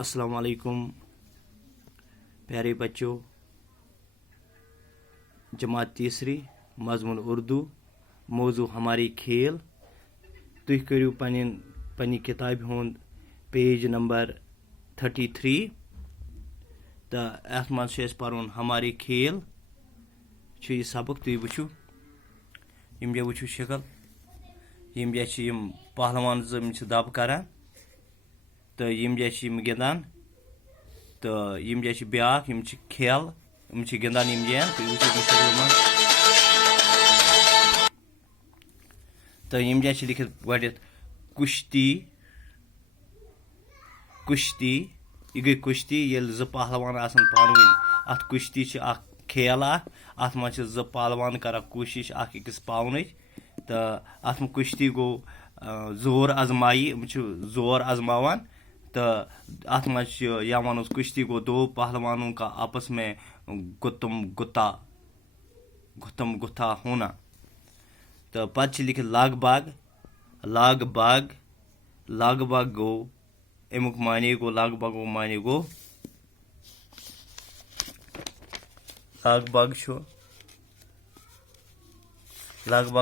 अस्सलाम वालेकुम प्यारे बच्चों। जमात तीसरी मजमून उर्दू मौजू हमारी खेल। तुम करू पन्नी किताब हुंद पेज नंबर 33 तो अत मज पर्न हमारी खेल यह सबक। तुम वुचु यम वुचु शक्ल यम पहलवान दब करान तो यम गिंदान तो यम ब्या खेल गिंदान तो तो यम लिखित गो कुश्ती कुश्ती यह गई कुश्ती ये जो पहलवान पान अत कुश्ती खेल अत मज जो पहलवान कर कोशिश अकिस पावन तो अत कुश्ती गो जोर आजमाई जोर आजमावान तो अत मज या वनो कुश्ती गो दो पहलवानों का आपस में गुत्तम गुत्ता होना। तो पत लिखित लाग बाग गो अमुक माने गो लाग बाग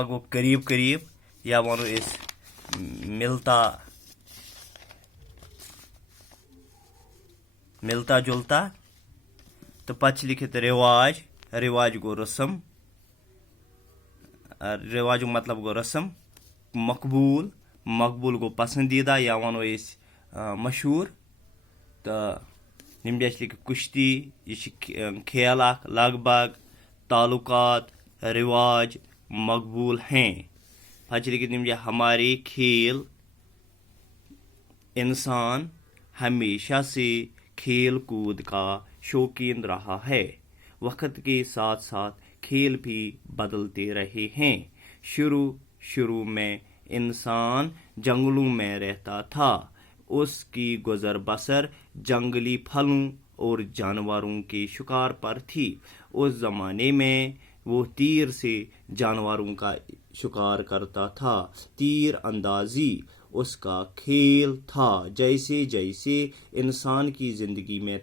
गो करीब या वनो इस मिलता जुलता। तो पत लिखित रिवाज गो रस्म रिवाज मतलब गो रस्म। मकबूल गो पसंदीदा या वनो इस मशहूर। तो यम लिखित कुश्ती यह खेल लाग बाग ताल्लुकात रिवाज मकबूल हैं। पत लिखित हमारे खेल इंसान हमेशा से खेल कूद का शौकीन रहा है। वक्त के साथ साथ खेल भी बदलते रहे हैं। शुरू में इंसान जंगलों में रहता था। उसकी गुजर बसर जंगली फलों और जानवरों के शिकार पर थी। उस जमाने में वो तीर से जानवरों का शिकार करता था। तीर अंदाजी उसका खेल था। जैसे जैसे इंसान की जिंदगी में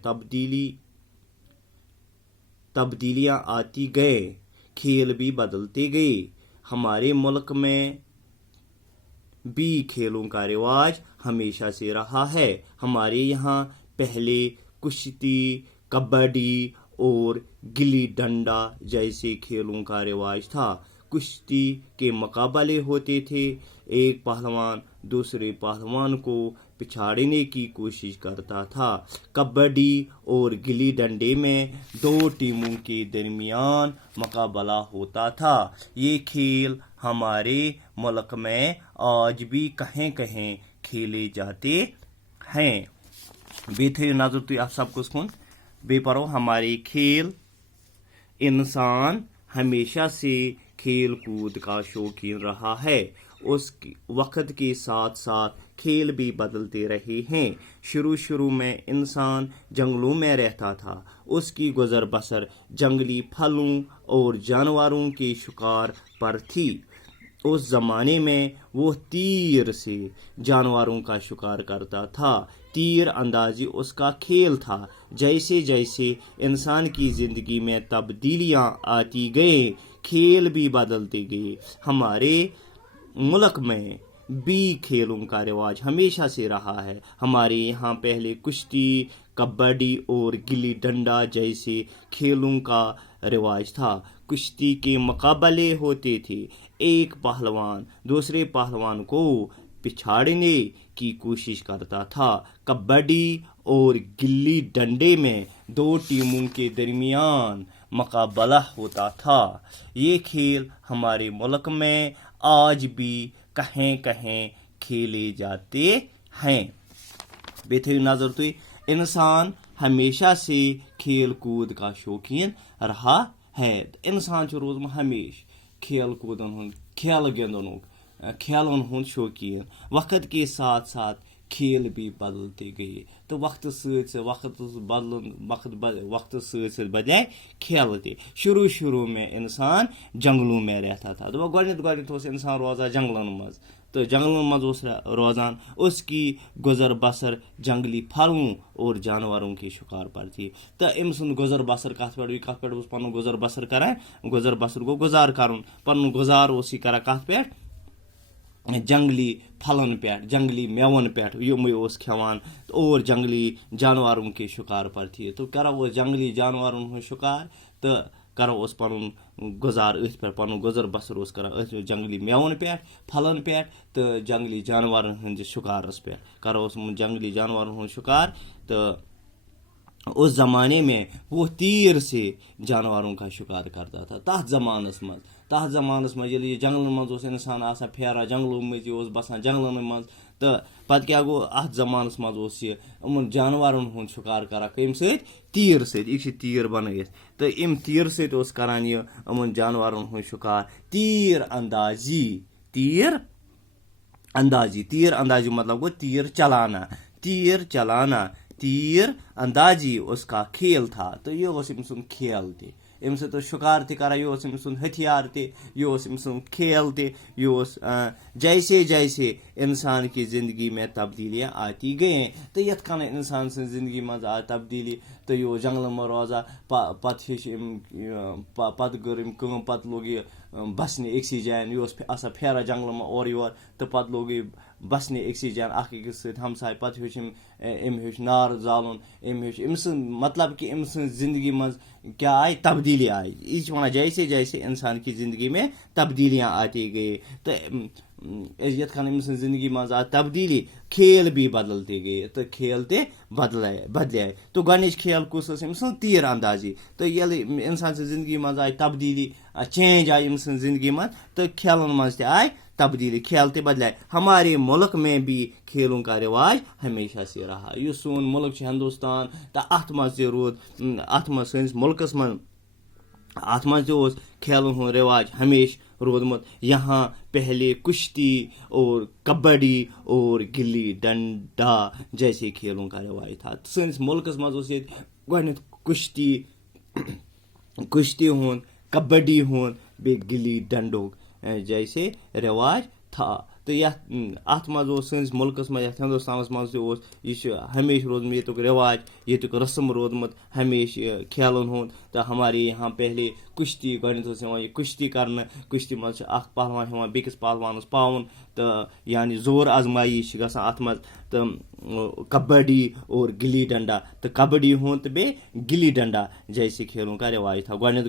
तब्दीलियां आती गए खेल भी बदलते गए। हमारे मुल्क में भी खेलों का रिवाज हमेशा से रहा है। हमारे यहाँ पहले कुश्ती कबड्डी और गिल्ली डंडा जैसे खेलों का रिवाज था। कुश्ती के मुकाबले होते थे। एक पहलवान दूसरे पहलवान को पिछाड़ने की कोशिश करता था। कबड्डी और गिल्ली डंडे में दो टीमों के दरमियान मुकाबला होता था। ये खेल हमारे मुल्क में आज भी कहीं कहीं खेले जाते हैं। बे थो नजर तुम अत सबकुछ कुन बे परो हमारे खेल इंसान हमेशा से खेल कूद का शौकीन रहा है। उस वक्त के साथ साथ खेल भी बदलते रहे हैं। शुरू में इंसान जंगलों में रहता था। उसकी गुजर बसर जंगली फलों और जानवरों के शिकार पर थी। उस जमाने में वो तीर से जानवरों का शिकार करता था। तीर अंदाजी उसका खेल था। जैसे जैसे इंसान की जिंदगी में तब्दीलियां आती गए खेल भी बदलते गए। हमारे मुल्क में भी खेलों का रिवाज हमेशा से रहा है। हमारे यहाँ पहले कुश्ती कबड्डी और गिल्ली डंडा जैसे खेलों का रिवाज था। कुश्ती के मुकाबले होते थे। एक पहलवान दूसरे पहलवान को पिछाड़ने की कोशिश करता था। कबड्डी और गिल्ली डंडे में दो टीमों के दरमियान मुकाबला होता था। ये खेल हमारे मुल्क में आज भी कहीं कहीं खेले जाते हैं। बेथे नजर तुम इंसान हमेशा से खेल कूद का शौकीन रहा है। इंसान रोजम हमेशा खेल कूदन खेल गिंदन खेलन हुंद शौकीन। वक्त के साथ साथ खेल भी बदलते गए। तो वक्त बदले खेल ते। शुरू में इंसान जंगलों में रहता था। तो गोडनित इंसान रोजा जंगलन मज तो जंगलों में रोजान, उसकी गुजर बसर जंगली फलों और जानवरों के शिकार पर थी। तो अम सुन गुजर बसर कत पे पन गुजर बसर करान, गुजर बसर गो गुजार कर, पन गुजार कर कत पे जंगली फलन पे, जंगली मेवन पे यम खेवान और जंगली जानवरों के शिकार पर थी। तो करो जंगली जानवरों शिकार तो करो पन गुजार अथ पे, पन गुजर बसर कर जंगली मेवन पे, फलन पे तो जंगली जानवरों हंद शिकारस पे करो जंगली जानवरों शिकार। तो उस ज़माने में वो तीर से जानवरों का शिकार करता था। तथ ज़मानस मज ये जंगलन मज इंसान आसा फेरा, जंगलों में बसान जंगलन मज, तो पत क्या गो अत ज़मानस मज यमन जानवरों हूँ शिकार करा कम तीर से तीर बनत। तो इम तीर से करान यमन जानवरों हूँ शिकार तीर अंदाजी मतलब गो तीर चलाना तीर अंदाजी उसका खेल था। तो ये सुन खेल थे, अम तो शिकार तरा, यह सुन हथियार थे, यह सुन खेल थे, यह जैसे जैसे इंसान की ज़िंदगी में तब्दीलियाँ आती गई। तो यथ कन इंसान सं ज़िंदगी मज आ तब्दीली, तो यह जंगल में रोजा पत कर पत लोग यह बसने अक्सी जान, यह आसा फेरा जंगल में और योर, तो पत लोग बसने अक्सी जान अकिस हमसाय, पत अम नार जालुन, मतलब कि अम जिंदगी मज क्या आई तब्दीली आई। यह वन जैसे जैसे इंसान की ज़िंदगी में तब्दीलियाँ आती गई, तो यथ कन अम जिंदगी मज आ तब्दीली, खेल भी बदलते गए, तो खेल ते बदले। तो गणित खेल कुस तीर अंदाजी। तो ये इंसान जिंदगी मज आई तब्दीली, चेंज आई अम जिंदगी मज, तो खेलन मज आय तब्दीली, खेल ते बदले। हमारे मुल्क में भी खेलों का रिवाज हमेशा से रहा। यह सोन मुल्क हिंदुस्तान, तो अत मज रोद अत मज सैनिस मुल्कस मज अत मज खेलों हूँ रिवाज हमेशा रोदमुत। यहाँ पहले कुश्ती और कबड्डी और गिल्ली डंडा जैसे खेलों का रिवाज था। सैनिस मुल्कस मज गणित कुश्ती हूँ, कबड्डी हूँ, बे गिल्ली डंडो जैसे रिवाज था। तो अत मज सैनिस मुल्कस मज हिंदुस्तान मज यह हमेशा रोदमुत येतुक रिवाज, येतुक रस्म रोदमुत हमेशा खेलन हूँ। तो हमारे यहाँ पहले कुश्ती गणित कुश्ती करना, कुश्ती मज पहलवान हेवान बेकिस पहलवानस पावन, तो यानी जोर आजमाई गसान अत मज। तो कबड्डी और गिल्ली डंडा, तो कबड्डी हूँ तो बे गिल्ली डंडा जैसे खेलों का रिवाज था। गणित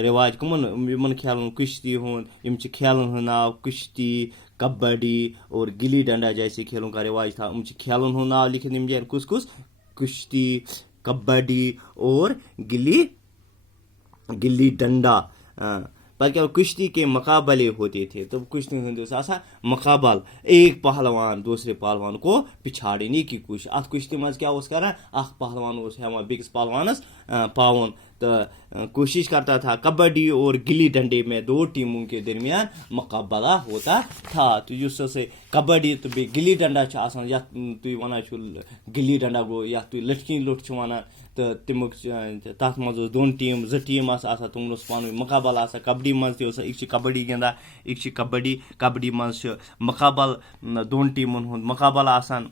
रिवाज कमन खेलन कुश्ती हूँ, इन खेलन हूँ नाव कुश्ती, कबड्डी और गिल्ली डंडा जैसे खेलों का रिवाज था। खेलन हूँ नाव लिखित निम कुछ कुश्ती, कबड्डी और गिल्ली डंडा। पर क्या कुश्ती के मुकाबले होते थे, तो कुश्ती आसा मुकाबल, एक पहलवान दूसरे पहलवान को पिछाड़ने की कोशिश। अत कुश्ती मज क्या कर पहलवान हेवान बेकिस पहलवानस पावन, तो कोशिश करता था। कबड्डी और गिल्ली डंडे में दो टीमों के दरमियान मुकाबला होता था। तो युस कबड्डी तो बे गिल्ली डंडा तुम वन गिल्ली डंडा गो या तु लटकी लुट वन, तो तमुक तथ मज दोन टीम टीम तुम पान मुकाबल कबड्डी मज एक कबड्डी गिंदा, एक कबड्डी मज मुकाबल दोन टीमन हूँ मुकाबल आसान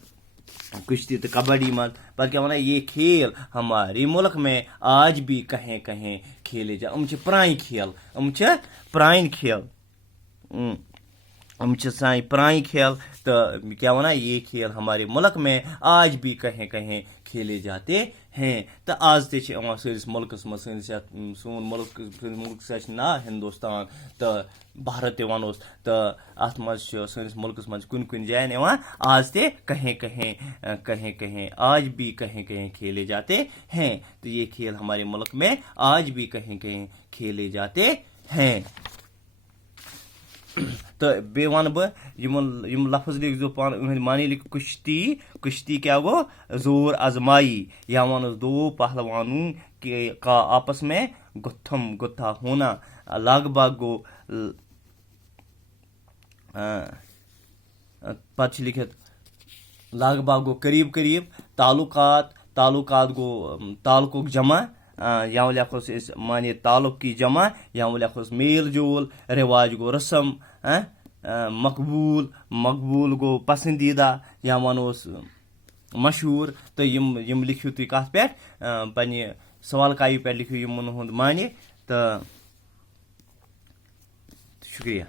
कुश्ती तो कबड्डी मज। पर क्या वना ये खेल हमारे मुल्क में आज भी कहीं कहीं खेले जा। पुरान खेल साई पुरान खेल, तो क्या वना ये खेल हमारे मुल्क में आज भी कहीं कहीं खेले जाते हैं। तो आज ते सैनिस मुल्कस मज सोन मुल्क ना हिंदुस्तान, तो भारत ते वनोस, तो अत मज सैनिस मुल्कस मज कुन जान आज ते कहीं आज भी कहीं खेले जाते हैं। तो ये खेल हमारे मुल्क में आज भी कहीं खेले जाते हैं। तो बे वन बम लफ्ज लिख जो पान मानी लिख कुश्ती क्या गो जोर आजमाई, या वन दो पहलवानों का आपस में गुत्था होना, लगभग गो पच लिखित लगभग गो करीब ताल्लुकात गो ताल्लुक जमा, या लिखोस माने ताल्लुक की जमा, या लिखोस मेल जोल, रिवाज गो रस्म, मकबूल, मकबूल गो पसंदीदा या वनोस मशहूर। तो यम लिखियो तुम कत पे पन्ने सवाल कायु पे लिखियो यमन हुंद माने। तो शुक्रिया।